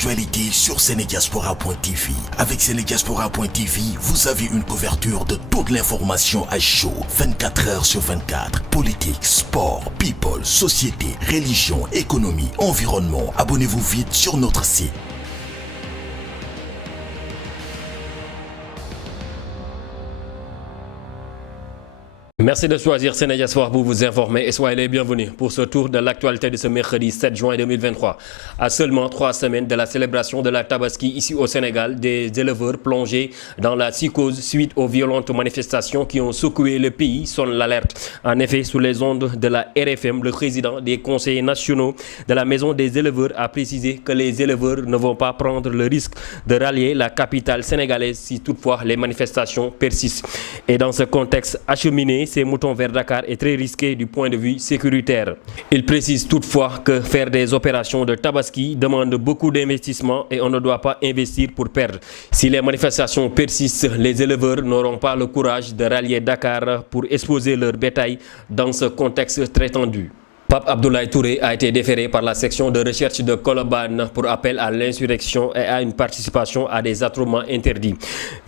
l'actualité sur Sénégaspora.tv. Avec Sénégaspora.tv, vous avez une couverture de toute l'information à chaud, 24 heures sur 24. Politique, sport, people, société, religion, économie, environnement. Abonnez-vous vite sur notre site. Merci de choisir Sénégaspora pour vous informer et soyez les bienvenus pour ce tour de l'actualité de ce mercredi 7 juin 2023. À seulement 3 semaines de la célébration de la Tabaski ici au Sénégal, des éleveurs plongés dans la psychose suite aux violentes manifestations qui ont secoué le pays sonnent l'alerte. En effet, sous les ondes de la RFM, le président des conseillers nationaux de la Maison des éleveurs a précisé que les éleveurs ne vont pas prendre le risque de rallier la capitale sénégalaise si toutefois les manifestations persistent. Et dans ce contexte, acheminer ces moutons vers Dakar est très risqué du point de vue sécuritaire. Il précise toutefois que faire des opérations de Tabaski demande beaucoup d'investissement et on ne doit pas investir pour perdre. Si les manifestations persistent, les éleveurs n'auront pas le courage de rallier Dakar pour exposer leur bétail dans ce contexte très tendu. Pape Abdoulaye Touré a été déféré par la section de recherche de Colobane pour appel à l'insurrection et à une participation à des attroupements interdits.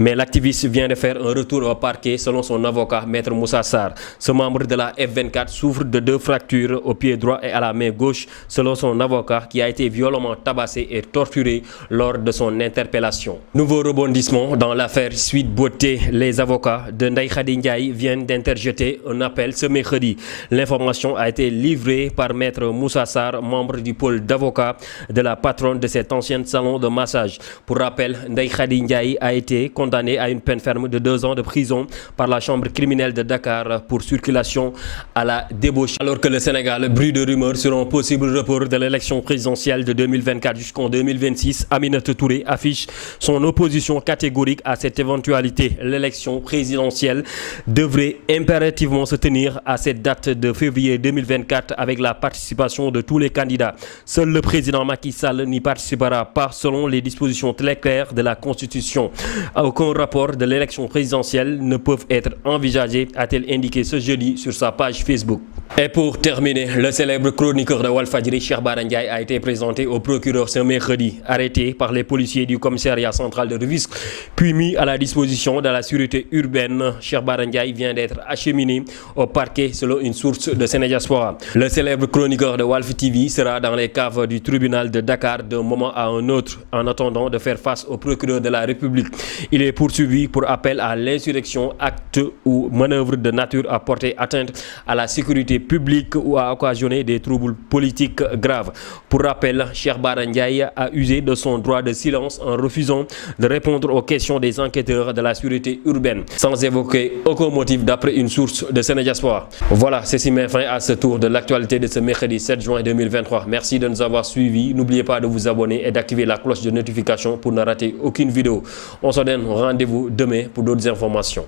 Mais l'activiste vient de faire un retour au parquet selon son avocat, Maître Moussa Sarr. Ce membre de la F24 souffre de 2 fractures au pied droit et à la main gauche selon son avocat qui a été violemment tabassé et torturé lors de son interpellation. Nouveau rebondissement dans l'affaire Sweet Beauté. Les avocats de Ndeye Khady Ndiaye viennent d'interjeter un appel ce mercredi. L'information a été livrée par Maître Moussa Sarr, membre du pôle d'avocats de la patronne de cet ancien salon de massage. Pour rappel, Ndeye Khady Ndiaye a été condamnée à une peine ferme de 2 ans de prison par la chambre criminelle de Dakar pour circulation à la débauche. Alors que le Sénégal brûle de rumeurs sur un possible report de l'élection présidentielle de 2024 jusqu'en 2026, Aminata Touré affiche son opposition catégorique à cette éventualité. L'élection présidentielle devrait impérativement se tenir à cette date de février 2024 avec la participation de tous les candidats. Seul le président Macky Sall n'y participera pas selon les dispositions très claires de la Constitution. Aucun rapport de l'élection présidentielle ne peut être envisagé, a-t-elle indiqué ce jeudi sur sa page Facebook. Et pour terminer, le célèbre chroniqueur de Walfadjri, Cheikh Bara Ndiaye, a été présenté au procureur ce mercredi, arrêté par les policiers du commissariat central de Rufisque, puis mis à la disposition de la sécurité urbaine. Cheikh Bara Ndiaye vient d'être acheminé au parquet selon une source de Sénégaspora. Le célèbre chroniqueur de Walf TV sera dans les caves du tribunal de Dakar d'un moment à un autre en attendant de faire face au procureur de la République. Il est poursuivi pour appel à l'insurrection, acte ou manœuvre de nature à porter atteinte à la sécurité publique ou à occasionner des troubles politiques graves. Pour rappel, Cheikh Bara Ndiaye a usé de son droit de silence en refusant de répondre aux questions des enquêteurs de la sécurité urbaine, sans évoquer aucun motif d'après une source de Sénégaspora. Voilà, ceci met fin à ce tour de l'actualité de ce mercredi 7 juin 2023. Merci de nous avoir suivis. N'oubliez pas de vous abonner et d'activer la cloche de notification pour ne rater aucune vidéo. On se donne rendez-vous demain pour d'autres informations.